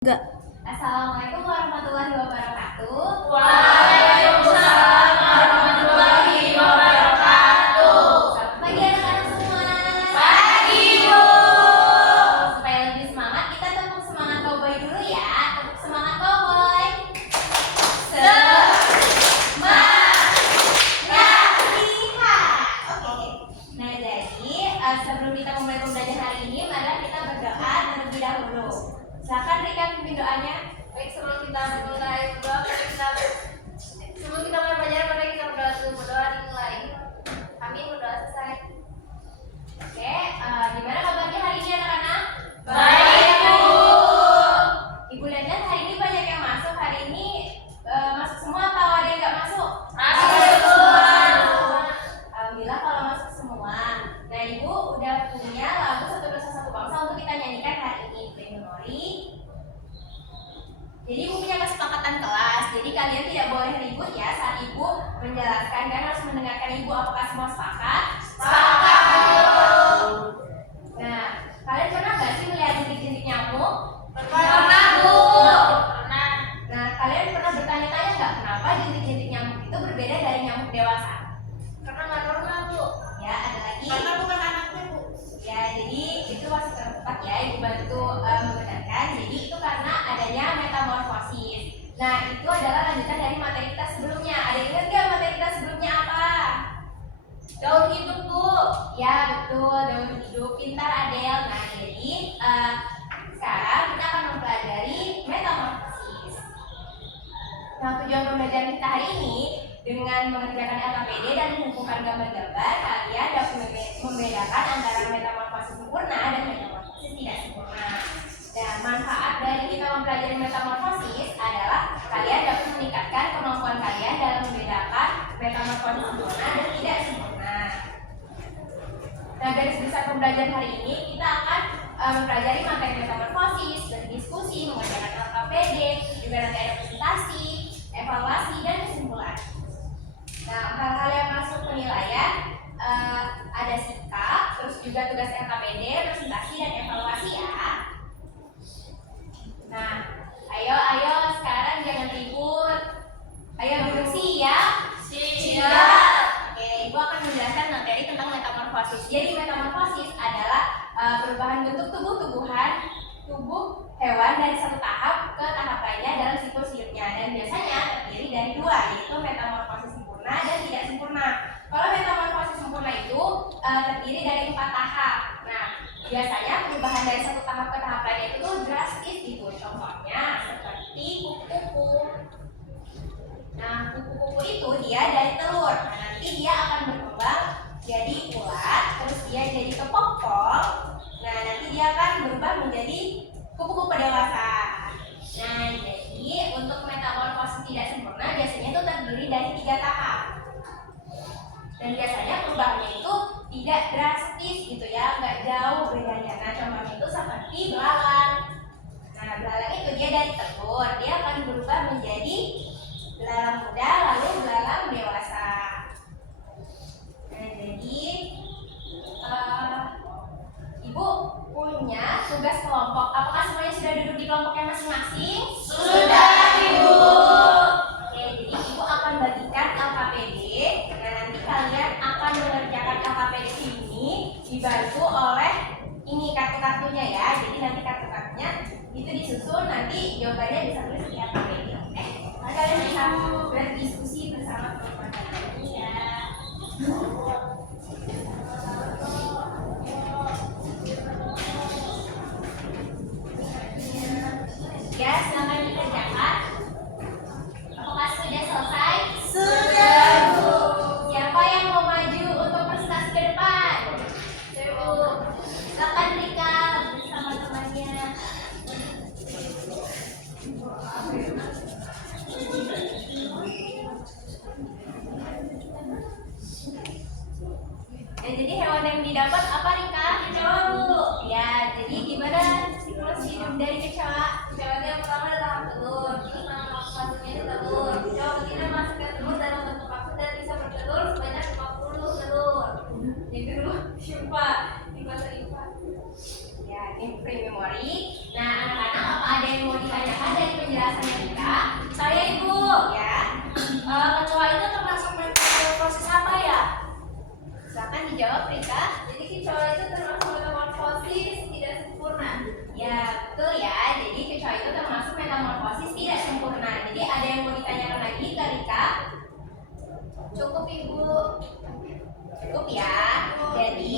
Enggak. Assalamualaikum warahmatullahi wabarakatuh. Waalaikumsalam warahmatullahi wabarakatuh. Selamat pagi anak-anak semua. Pagi, Bu. Supaya lebih semangat, kita tepuk semangat cowboy dulu ya. Tepuk semangat cowboy. Oke. Nah, jadi sebelum kita mulai pembelajaran hari ini, mari kita berdoa terlebih dahulu. Silakan Rika pimpin doanya. Baik, sebelum kita mulai berdoa, sebelum kita mulai pelajaran, mari kita berdoa dulu. Berdoa dimulai. Amin, berdoa selesai. Oke, gimana kabarnya hari ini anak-anak? Baik, Bu. Ibu lihat hari ini banyak yang masuk. Hari ini masuk semua atau ada yang nggak masuk? Masuk semua. Alhamdulillah kalau masuk semua. Nah, Ibu udah punya lagu Satu Nusa Satu Bangsa untuk kita nyanyikan hari ini. Memori. Jadi Ibu punya kesepakatan kelas. Jadi kalian tidak boleh ribut ya saat Ibu menjelaskan dan harus mendengarkan Ibu. Apakah semua sepakat? Sepakat, Bu. Nah, kalian pernah nggak sih melihat jentik-jentik nyamuk? Pernah, Bu. Pernah. Nah, kalian pernah bertanya-tanya nggak kenapa jentik-jentik nyamuk itu berbeda dari nyamuk dewasa? Karena nggak normal, Bu. Ya, ada lagi. Karena bukan anaknya, Bu. Ya, jadi itu masih tepat ya, Ibu bantu membenarkan. Jadi itu karena adanya metamorfosis. Nah, itu adalah lanjutan dari materi kita sebelumnya. Ada yang ingat nggak materi kita sebelumnya apa? Daun hidup, Bu. Ya, betul, daun hidup. Pintar Adel. Nah, jadi sekarang kita akan mempelajari metamorfosis. Nah, tujuan pembelajaran kita hari ini dengan mengerjakan LKPD dan mengumpulkan gambar-gambar, kalian dapat membedakan antara metamorfosis sempurna dan metamorfosis tidak sempurna. Dan manfaat dari kita mempelajari metamorfosis adalah kalian dapat meningkatkan kemampuan kalian dalam membedakan metamorfosis sempurna dan tidak sempurna. Nah, garis besar pembelajaran hari ini kita akan mempelajari materi metamorfosis, berdiskusi, mengerjakan LKPD, juga nanti ada presentasi, evaluasi, dan kesimpulan. Nah, hal-hal yang masuk penilaian ada sikap, terus juga tugas LKPD, presentasi, dan evaluasi ya. Nah, ayo sekarang jangan ribut. Ayo duduk siap. Siap. Oke, Ibu akan menjelaskan materi tentang metamorfosis. Jadi metamorfosis adalah perubahan bentuk tubuh hewan dari satu tahap ke tahap lainnya dalam siklus hidupnya, dan biasanya terdiri dari dua, yaitu metamorfosis sempurna dan tidak sempurna. Kalau metamorfosis sempurna itu terdiri dari 4 tahap. Nah, biasanya perubahan dari satu tahap ke tahap lainnya itu drastis gitu. Contohnya seperti kupu-kupu. Nah, kupu-kupu itu dia dari telur. Nah, nanti dia akan berkembang jadi ulat, terus dia jadi kepompong. Nah, nanti dia akan berubah menjadi kupu-kupu dewasa. Nah, jadi untuk metamorfosis tidak sempurna biasanya itu terdiri dari 3 tahap. Dan biasanya perubahannya itu tidak drastis gitu ya, nggak jauh bedanya. Nah, contohnya itu seperti belalang. Nah, belalang itu dia dari telur, dia akan berubah menjadi belalang muda lalu belalang dewasa. Nah, jadi Ibu punya tugas kelompok. Apakah semuanya sudah duduk di kelompoknya masing-masing? Sudah, Ibu. Oke, jadi Ibu akan bagikan LKPD. Nah, nanti kalian akan mengerjakan LKPD ini dibantu oleh ini kartu-kartunya ya. Jadi nanti kartu-kartunya itu disusun, nanti jawabannya bisa tulis di LKPD. Oke, nah, kalian bisa berdiskusi bersama teman-teman kalian ya. Ya, silakan dikerjakan. Apakah sudah selesai? Sudah, Bu. Siapa yang mau maju untuk presentasi ke depan? Ibu. Silakan Rika bersama temannya. Ya, jadi hewan yang didapat apa Rika? Kecoa, Bu. Ya, jadi gimana siklus hidup dari kecoa? Kecoanya yang pertama adalah telur, terus nama masuknya itu telur. Kecoa betina masuk ke telur dalam bentuk kapsul dan bisa bertelur sebanyak 50 telur. Yang kedua, Ipa, di bahasa Ipa. ya ini pre-memory. Nah, anak-anak apa ada yang mau pertanyaan dari penjelasannya Rika? Saya Ibu. Ya, Kecoa itu termasuk metamorfosis apa ya? silakan dijawab Rika. Jadi kecoa itu termasuk metamorfosis tidak sempurna. Ya, betul ya. Jadi kecoa itu termasuk metamorfosis tidak sempurna. Jadi ada yang mau ditanyakan lagi ke Rika? Cukup Ibu. Cukup ya. Jadi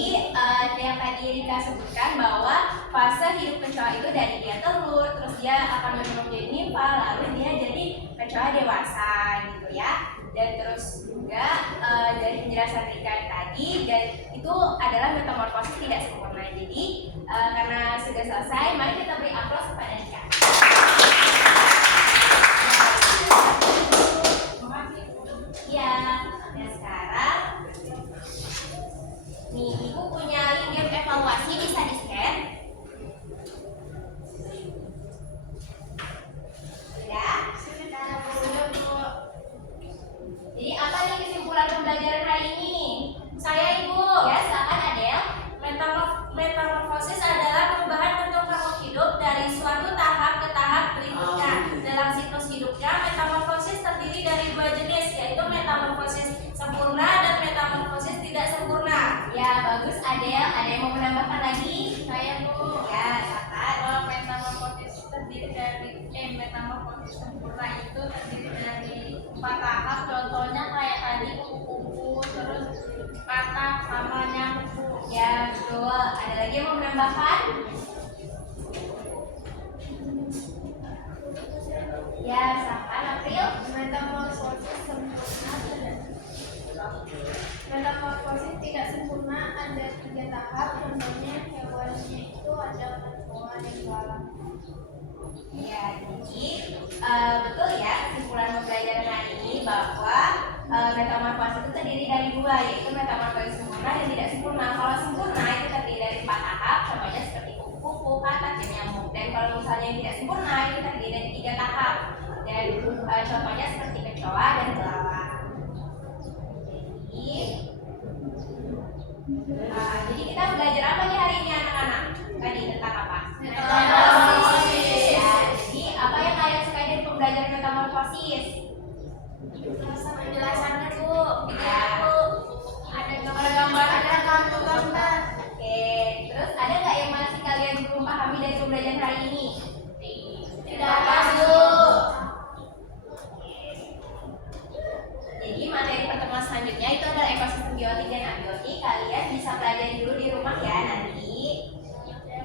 yang tadi Rika sebutkan bahwa fase hidup kecoa itu dari dia telur, terus dia akan berkembang jadi nimfa, lalu dia jadi kecoa dewasa gitu ya. Dan terus juga dari penjelasan Rika tadi, dan itu adalah metamorfosis tidak sempurna. Jadi karena sudah selesai, mari kita beri aplaus kepada Rika. Ya, dan sekarang nih, Ibu punya link game evaluasi, bisa di-scan. Ya, jadi apa nih kesimpulan pembelajaran hari ini? Saya Ibu. Ya, silakan Adel. Metamorfosis adalah perubahan bentuk makhluk hidup dari suatu tahap ke tahap berikutnya. Dalam siklus hidupnya, metamorfosis terdiri dari dua jenis, yaitu metamorfosis sempurna dan metamorfosis tidak sempurna. Ya, bagus Adel. Ada yang mau menambahkan lagi? Saya Bu. Ya, silakan. Metamorfosis terdiri dari metamorfosis sempurna itu terdiri dari 4 tahap. Contohnya kayak tadi kupu-kupu, terus katak sama nyamuk. Ya, betul. Ada lagi yang mau menambahkan? Ya, silakan April. Metamorfosis sempurna metamorfosis tidak sempurna ada 3 tahap. Contohnya hewannya itu ada kecoa dan belalang. Ya, jadi betul ya kesimpulan pembelajaran hari ini bahwa metamorfosis itu terdiri dari dua, yaitu metamorfosis sempurna dan tidak sempurna. Kalau sempurna itu terdiri dari 4 tahap, contohnya seperti kupu-kupu, katak, dan nyamuk. Dan kalau misalnya yang tidak sempurna itu terdiri dari 3 tahap, dan contohnya seperti kecoa dan belalang. Jadi kita belajar apa nih hari ini anak-anak? Tadi tentang apa? Metamorfosis. Ya, jadi apa yang kalian sukai dari pembelajaran metamorfosis? Penjelasannya Bu. Ya. Ada gambar, ada gambar. Oke, terus ada nggak yang masih kalian belum pahami dari pembelajaran hari ini? Tidak apa Bu. Jadi materi pertemuan selanjutnya itu adalah ekosistem biotik dan abiotik. Kalian bisa pelajari dulu di rumah ya nanti.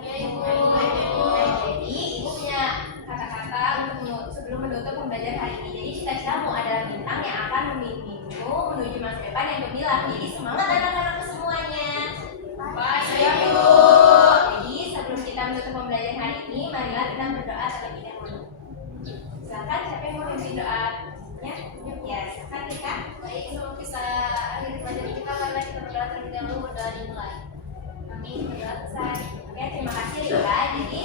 Ya Ibu. Nah, jadi Ibu punya kata-kata untuk sebelum menutup pembelajaran hari ini. Jadi cita-citamu adalah bintang yang akan membimbingmu menuju masa depan yang gemilang. Jadi semangat anak-anakku semuanya. Baik Ibu. Jadi sebelum kita menutup pembelajaran hari ini, marilah kita berdoa terlebih dahulu. Silakan siapa yang mau memberi doanya? Ya, silakan Rika. Baik, sebelum bisa akhir pelajaran kita, marilah kita berdoa terlebih dahulu. Berdoa dimulai. Amin. Berdoa selesai. Oke, terima kasih Rika. Jadi